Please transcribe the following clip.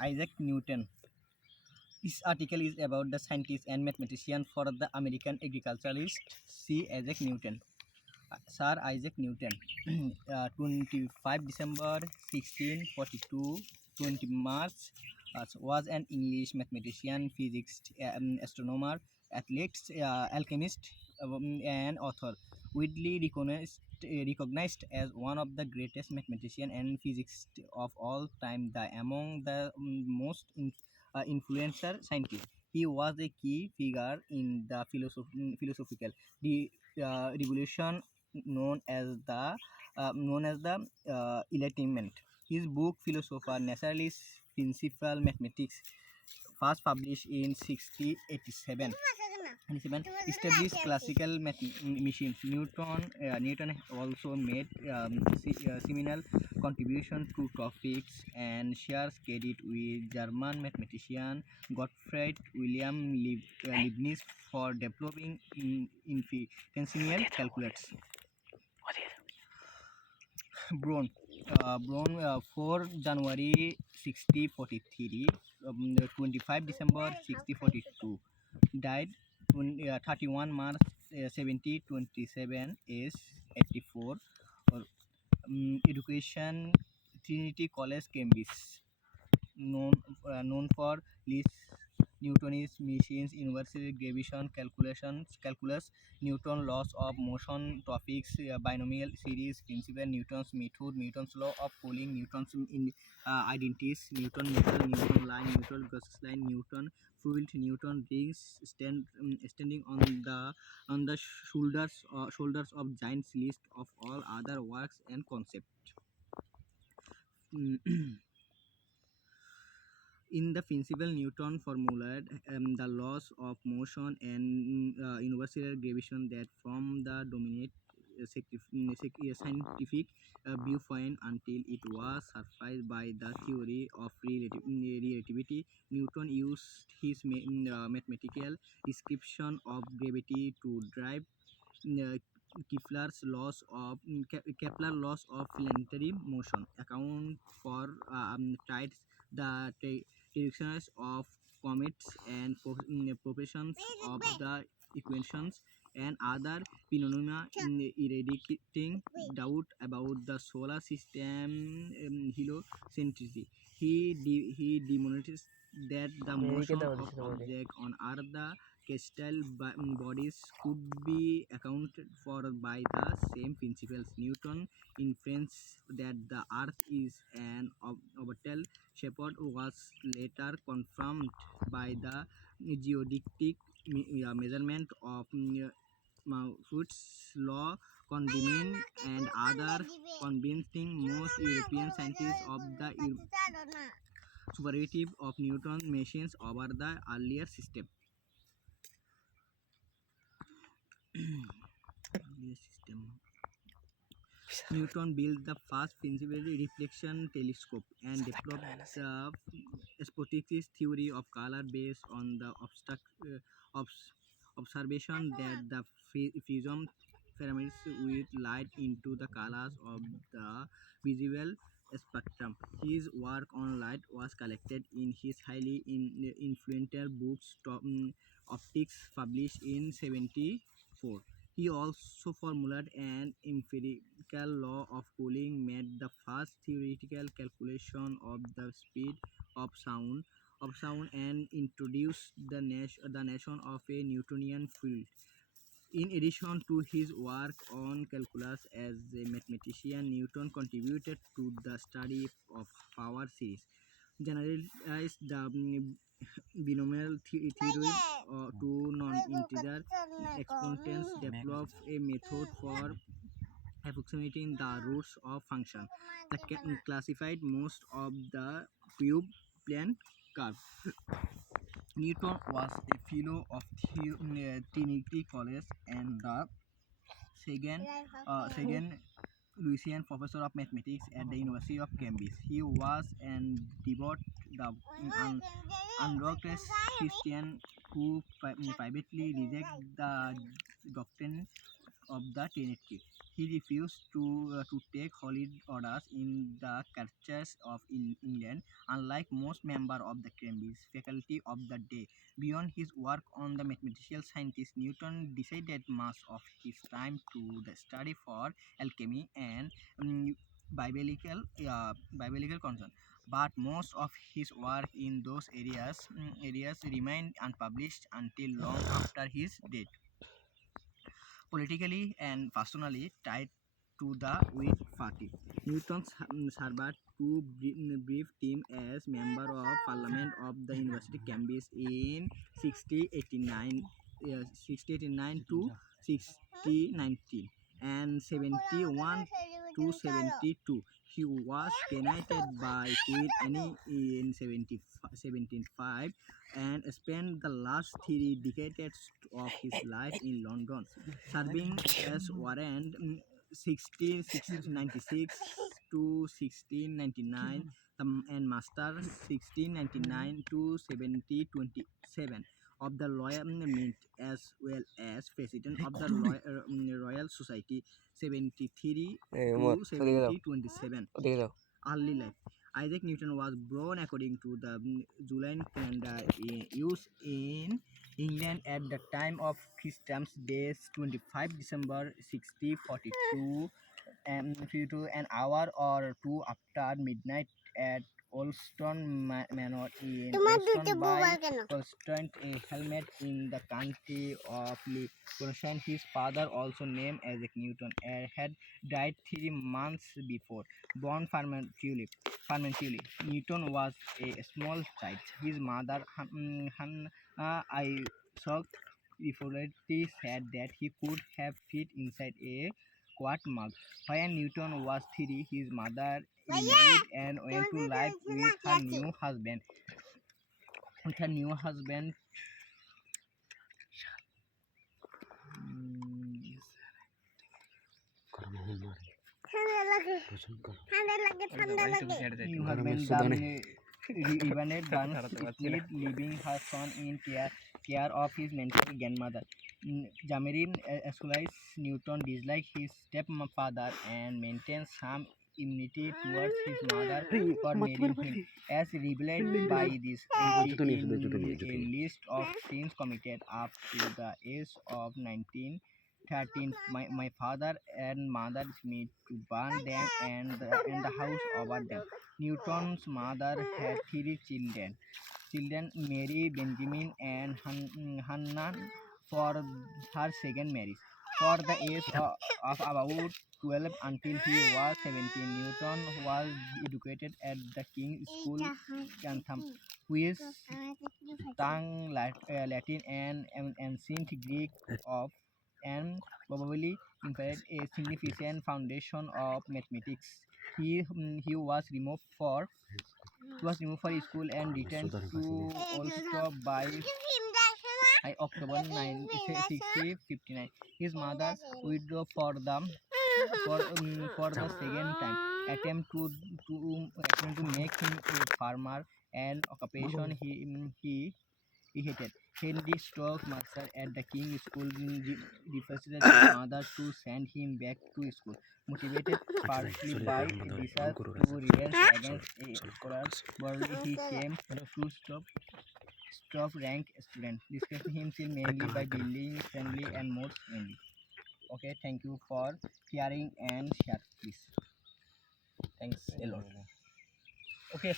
Isaac Newton. This article is about the scientist and mathematician for the American agriculturalist C. Isaac Newton. Sir Isaac Newton, 25 December 1642, 20 March, was an English mathematician, physicist, astronomer, athlete, alchemist, and author, widely recognized as one of the greatest mathematicians and physicists of all time, among the influential scientists. He was a key figure in the philosophical revolution known as the Enlightenment. His book Philosopher Naturalis Principal Mathematics, first published in 1687, established classical machines. Newton also made seminal contribution to topics and shares credit with German mathematician Gottfried Wilhelm Leibniz for developing infinitesimal calculus. Born 4 January 1643, 25 December 1642, died 31 March 1727, age 84. Education Trinity College, Cambridge. Known for his Newton's machines, universal gravitation calculus, Newton laws of motion, topics, binomial series, principle, Newton's method, Newton's law of cooling, Newton's identities, Newton metal, Newton line, Newton Gauss line, Newton fluid, Newton rings standing on the shoulders of giants. List of all other works and concepts. In the principle, Newton formulated the laws of motion and universal gravitation that from the dominant scientific viewpoint until it was surpassed by the theory of relativity. Newton used his mathematical description of gravity to drive uh, Kepler laws of planetary motion, account for tides, the directions of comets, and proportions of the equations, and other phenomena eradicating doubt about the solar system heliocentricity. He demonstrated that the motion of objects on Earth, the celestial bodies, could be accounted for by the same principles. Newton inference that the Earth is an orbital shape was later confirmed by the geodetic measurement of Mauchut's law, condemning and other convincing most European scientists of the superiority of Newton's machines over the earlier system. Newton built the first principal reflection telescope and developed the spotticist theory of color based on the observation that the prism ferments with light into the colors of the visible spectrum. His work on light was collected in his highly influential book Optics, published in 74. He also formulated an empirical law of cooling, made the first theoretical calculation of the speed of sound, and introduced the notion of a Newtonian field. In addition to his work on calculus as a mathematician, Newton contributed to the study of power series, generalized the binomial theory to non-integer exponents, developed a method for approximating the roots of functions, that classified most of the cube plane curves. Newton was a fellow of Trinity College and the second Louisian Professor of Mathematics at the University of Cambridge. He was an devout, unorthodox Christian who privately rejected the doctrine of the Trinity. He refused to take holy orders in the churches of England, unlike most members of the Cambridge faculty of the day. Beyond his work on the mathematical scientist, Newton decided much of his time to the study for alchemy and biblical concerns. But most of his work in those areas remained unpublished until long after his death. Politically and personally tied to the Whig Party, Newton served two brief terms as Member of Parliament of the University of Cambridge in 1689 to 1619 and 71 to 72. He was knighted by Queen Anne in 1705 and spent the last 3 decades of his life in London, serving as warrant 1696 to 1699 and master 1699 to 1727 of the Royal Mint, as well as president of the Royal Society 73 to 1727. Early life. Isaac Newton was born according to the Julian calendar used in England at the time of Christmas Day, 25 December 1642, an hour or two after midnight at Woolsthorpe Manor in Woolsthorpe by Constance, a helmet in the county of Lincolnshire. His father, also named Isaac Newton, had died 3 months before. Born prematurely, Newton was a small child. His mother, Isaac, reportedly said that he could have fit inside a quart mug. When Newton was 3, his mother remarried and went to live with her new husband. Revered Smith, leaving her son in care of his mental grandmother. Jamari Escalais Newton disliked his stepfather and maintained some enmity towards his mother for marrying him. As revealed by this entry in a list of sins committed up to the age of 1913, my father and mother Smith to burn them and the house over them. Newton's mother had 3 children, Mary, Benjamin, and Hannah, for her second marriage. For the age of about 12 until he was 17, Newton was educated at the King's School, Grantham, which tongue Latin and ancient Greek of, and probably imparted a significant foundation of mathematics. He was removed for school and returned to Woolsthorpe by October 1659. His mother, widowed for the second time, attempted to make him a farmer, an occupation he hated. Henry Stokes Master at the King's School requested his mother to send him back to school. Motivated partly by a desire to revenge against a scholar, he came to stop rank students, discussing himself mainly by building friendly and more friendly. Okay, thank you for hearing and share, please. Thanks a lot. Okay,